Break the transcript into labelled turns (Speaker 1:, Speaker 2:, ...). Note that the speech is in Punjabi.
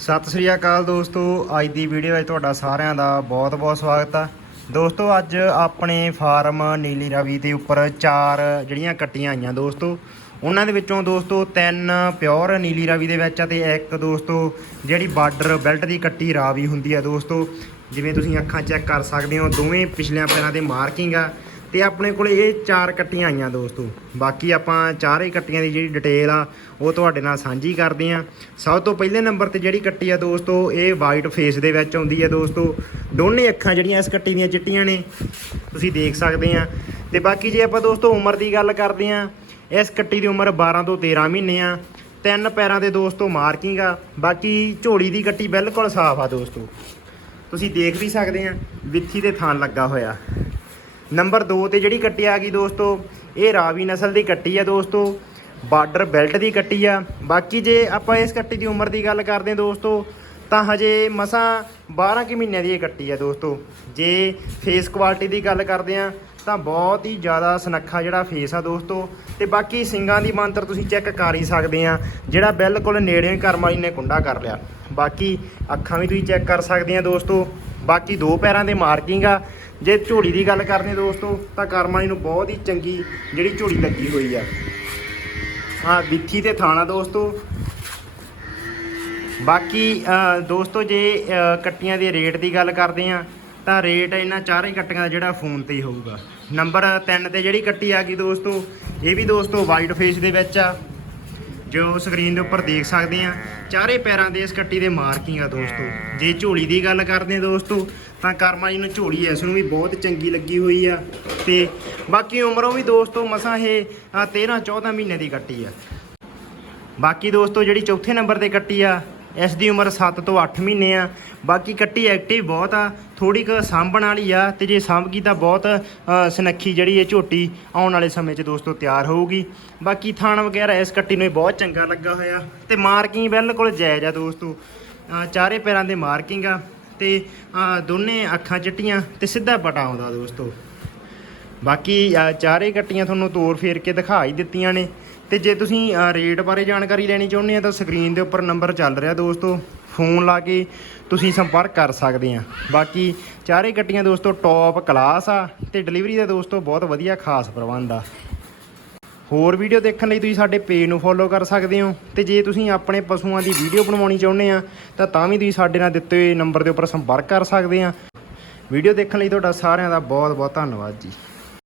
Speaker 1: ਸਤਿ ਸ੍ਰੀ ਅਕਾਲ ਦੋਸਤੋ, ਅੱਜ ਦੀ ਵੀਡੀਓ ਵਿੱਚ ਤੁਹਾਡਾ ਸਾਰਿਆਂ ਦਾ ਬਹੁਤ-ਬਹੁਤ ਸਵਾਗਤ ਆ। ਦੋਸਤੋ, ਅੱਜ ਆਪਣੇ ਫਾਰਮ ਨੀਲੀ ਰਵੀ ਦੇ ਉੱਪਰ ਚਾਰ ਜਿਹੜੀਆਂ ਕੱਟੀਆਂ ਆਈਆਂ ਦੋਸਤੋ, ਉਹਨਾਂ ਦੇ ਵਿੱਚੋਂ ਦੋਸਤੋ ਤਿੰਨ ਪਿਓਰ ਨੀਲੀ ਰਵੀ ਦੇ ਵਿੱਚ ਆ ਤੇ ਇੱਕ ਦੋਸਤੋ ਜਿਹੜੀ ਬਾਰਡਰ ਬੈਲਟ ਦੀ ਕੱਟੀ ਰਾਵੀ ਹੁੰਦੀ ਆ ਦੋਸਤੋ। ਜਿਵੇਂ ਤੁਸੀਂ ਅੱਖਾਂ ਚੈੱਕ ਕਰ ਸਕਦੇ ਹੋ, ਦੋਵੇਂ ਪਿਛਲਿਆਂ ਪੈਰਾਂ ਤੇ ਮਾਰਕਿੰਗ ਆ। ਤੇ ਆਪਣੇ ਕੋਲੇ ਇਹ ਚਾਰ ਕੱਟੀਆਂ ਆਈਆਂ ਦੋਸਤੋ। ਬਾਕੀ ਆਪਾਂ ਚਾਰੇ ਕੱਟੀਆਂ ਦੀ ਜਿਹੜੀ ਡਿਟੇਲ ਆ, ਉਹ ਤੁਹਾਡੇ ਨਾਲ ਸਾਂਝੀ ਕਰਦੇ ਆ। ਸਭ ਤੋਂ ਪਹਿਲੇ ਨੰਬਰ ਤੇ ਜਿਹੜੀ ਕੱਟੀ ਆ ਦੋਸਤੋ, ਇਹ ਵਾਈਟ ਫੇਸ ਦੇ ਵਿੱਚ ਆਉਂਦੀ ਆ ਦੋਸਤੋ। ਦੋਨੇ ਅੱਖਾਂ ਜਿਹੜੀਆਂ ਇਸ ਕੱਟੀ ਦੀਆਂ ਚਿੱਟੀਆਂ ਨੇ, ਤੁਸੀਂ ਦੇਖ ਸਕਦੇ ਆ। ਤੇ ਬਾਕੀ ਜੇ ਆਪਾਂ ਦੋਸਤੋ ਉਮਰ ਦੀ ਗੱਲ ਕਰਦੇ ਆ, ਇਸ ਕੱਟੀ ਦੀ ਉਮਰ 12 ਤੋਂ 13 ਮਹੀਨੇ ਆ। ਤਿੰਨ ਪੈਰਾਂ ਦੇ ਦੋਸਤੋ ਮਾਰਕਿੰਗ ਆ। ਬਾਕੀ ਝੋਲੀ ਦੀ ਕੱਟੀ ਬਿਲਕੁਲ ਸਾਫ਼ ਆ ਦੋਸਤੋ। ਤੁਸੀਂ ਦੇਖ ਵੀ ਸਕਦੇ ਆ, ਵਿੱਥੀ ਤੇ ਥਾਨ ਲੱਗਾ ਹੋਇਆ। ਨੰਬਰ 2 ਤੇ ਜਿਹੜੀ ਕੱਟੀ ਆ ਗਈ ਦੋਸਤੋ, ਇਹ ਰਾਵੀ ਨਸਲ ਦੀ ਕੱਟੀ ਆ ਦੋਸਤੋ, ਬਾਰਡਰ ਬੈਲਟ ਦੀ ਕੱਟੀ ਆ। ਬਾਕੀ ਜੇ ਆਪਾਂ ਇਸ ਕੱਟੀ ਦੀ ਉਮਰ ਦੀ ਗੱਲ ਕਰਦੇ ਹਾਂ ਦੋਸਤੋ, ਤਾਂ ਹਜੇ ਮਸਾਂ 12 ਕਿ ਮਹੀਨਿਆਂ ਦੀ ਇਹ ਕੱਟੀ ਆ ਦੋਸਤੋ। ਜੇ ਫੇਸ ਕੁਆਲਿਟੀ ਦੀ ਗੱਲ ਕਰਦੇ ਆ ਤਾਂ ਬਹੁਤ ਹੀ ਜ਼ਿਆਦਾ ਸੁਨੱਖਾ ਜਿਹੜਾ ਫੇਸ ਆ ਦੋਸਤੋ। ਤੇ ਬਾਕੀ ਸਿੰਗਾਂ ਦੀ ਮੰਤਰ ਤੁਸੀਂ ਚੈੱਕ ਕਰ ਹੀ ਸਕਦੇ ਆ ਜਿਹੜਾ ਬਿਲਕੁਲ ਨੇੜੇ ਕਰਮ ਵਾਲੀ ਨੇ ਕੁੰਡਾ ਕਰ ਲਿਆ। ਬਾਕੀ ਅੱਖਾਂ ਵੀ ਤੁਸੀਂ ਚੈੱਕ ਕਰ ਸਕਦੇ ਆ ਦੋਸਤੋ। ਬਾਕੀ ਦੋ ਪੈਰਾਂ ਦੇ ਮਾਰਕਿੰਗ ਆ। ਜੇ ਝੋਲੀ ਦੀ ਗੱਲ ਕਰਦੇ ਦੋਸਤੋ, ਤਾਂ ਕਰਮਾਲੀ ਨੂੰ ਬਹੁਤ ਹੀ ਚੰਗੀ ਜਿਹੜੀ ਝੋਲੀ ਲੱਗੀ ਹੋਈ ਆ। ਹਾਂ, ਵਿੱਥੀ ਤੇ ਥਾਣਾ ਦੋਸਤੋ। ਬਾਕੀ ਦੋਸਤੋ ਜੇ ਕੱਟੀਆਂ ਦੇ ਰੇਟ ਦੀ ਗੱਲ ਕਰਦੇ ਆ, ਤਾਂ ਰੇਟ ਇਹਨਾਂ ਚਾਰੇ ਕੱਟੀਆਂ ਦਾ ਜਿਹੜਾ ਫੋਨ ਤੇ ਹੀ ਹੋਊਗਾ। ਨੰਬਰ 3 ਤੇ ਜਿਹੜੀ ਕੱਟੀ ਆ ਗਈ ਦੋਸਤੋ, ਇਹ ਵੀ ਦੋਸਤੋ ਵਾਈਟ ਫੇਸ ਦੇ ਵਿੱਚ ਆ। ਜੋ ਸਕਰੀਨ ਦੇ ਉੱਪਰ ਦੇਖ ਸਕਦੇ ਆ, ਚਾਰੇ ਪੈਰਾਂ ਦੇ ਇਸ ਕੱਟੀ ਦੇ ਮਾਰਕਿੰਗ ਆ ਦੋਸਤੋ। ਜੇ ਝੋਲੀ ਦੀ ਗੱਲ ਕਰਦੇ ਆ ਦੋਸਤੋ, ਤਾਂ ਕਰਮਾ ਜੀ ਨੂੰ ਝੋਲੀ ਇਸ ਨੂੰ ਵੀ ਬਹੁਤ ਚੰਗੀ ਲੱਗੀ ਹੋਈ ਆ। ਤੇ ਬਾਕੀ ਉਮਰੋਂ ਵੀ ਦੋਸਤੋ, ਮਸਾਂ ਇਹ 13 14 ਮਹੀਨੇ ਦੀ ਕੱਟੀ ਆ। ਬਾਕੀ ਦੋਸਤੋ, ਜਿਹੜੀ ਚੌਥੇ ਨੰਬਰ ਤੇ ਕੱਟੀ ਆ ਇਸ ਦੀ ਉਮਰ 7 ਤੋਂ 8 ਮਹੀਨੇ ਆ। ਬਾਕੀ ਕੱਟੀ ਐਕਟਿਵ ਬਹੁਤ ਆ। ਥੋੜੀ ਕੁ ਸਾਂਭਣ ਵਾਲੀ ਆ ਤੇ ਜੇ ਸਾਂਭ ਗਈ ਤਾਂ ਬਹੁਤ ਸਨੱਖੀ ਜਿਹੜੀ ਇਹ ਝੋਟੀ ਆਉਣ ਵਾਲੇ ਸਮੇਂ 'ਚ ਦੋਸਤੋ ਤਿਆਰ ਹੋਊਗੀ। ਬਾਕੀ ਥਾਣ ਵਗੈਰਾ ਇਸ ਕੱਟੀ ਨੂੰ ਵੀ ਬਹੁਤ ਚੰਗਾ ਲੱਗਾ ਹੋਇਆ। ਤੇ ਮਾਰਕਿੰਗ ਬਿਲਕੁਲ ਜਾਇਜ਼ ਆ ਦੋਸਤੋ। ਚਾਰੇ ਪੈਰਾਂ ਦੇ ਮਾਰਕਿੰਗ ਆ ਤੇ ਦੋਨੇ ਅੱਖਾਂ ਚਿੱਟੀਆਂ ਤੇ ਸਿੱਧਾ ਪਟਾ ਆਉਂਦਾ ਦੋਸਤੋ। ਬਾਕੀ ਚਾਰੇ ਕੱਟੀਆਂ ਤੁਹਾਨੂੰ ਤੋਰ ਫੇਰ ਕੇ ਦਿਖਾ ਹੀ ਦਿੱਤੀਆਂ ਨੇ। ਤੇ ਜੇ ਤੁਸੀਂ ਰੇਟ ਬਾਰੇ ਜਾਣਕਾਰੀ ਲੈਣੀ ਚਾਹੁੰਦੇ ਆ ਤਾਂ ਸਕਰੀਨ ਦੇ ਉੱਪਰ ਨੰਬਰ ਚੱਲ ਰਿਹਾ ਦੋਸਤੋ। ਫੋਨ ਲਾ ਕੇ ਤੁਸੀਂ ਸੰਪਰਕ ਕਰ ਸਕਦੇ ਆ। ਬਾਕੀ ਚਾਰੇ ਕੱਟੀਆਂ ਦੋਸਤੋ ਟੌਪ ਕਲਾਸ ਆ ਤੇ ਡਿਲੀਵਰੀ ਦਾ ਦੋਸਤੋ ਬਹੁਤ ਵਧੀਆ ਖਾਸ ਪ੍ਰਬੰਧ ਆ। ਹੋਰ ਵੀਡੀਓ ਦੇਖਣ ਲਈ ਤੁਸੀਂ ਸਾਡੇ ਪੇਜ ਨੂੰ ਫੋਲੋ ਕਰ ਸਕਦੇ ਹੋ ਤੇ ਜੇ ਤੁਸੀਂ ਆਪਣੇ ਪਸ਼ੂਆਂ ਦੀ ਵੀਡੀਓ ਬਣਵਾਉਣੀ ਚਾਹੁੰਦੇ ਆ ਤਾਂ ਤਾਂ ਵੀ ਤੁਸੀਂ ਸਾਡੇ ਨਾਲ ਦਿੱਤੇ ਹੋਏ ਨੰਬਰ ਦੇ ਉੱਪਰ ਸੰਪਰਕ ਕਰ ਸਕਦੇ ਆ। ਵੀਡੀਓ ਦੇਖਣ ਲਈ ਤੁਹਾਡਾ ਸਾਰਿਆਂ ਦਾ ਬਹੁਤ ਬਹੁਤ ਧੰਨਵਾਦ ਜੀ।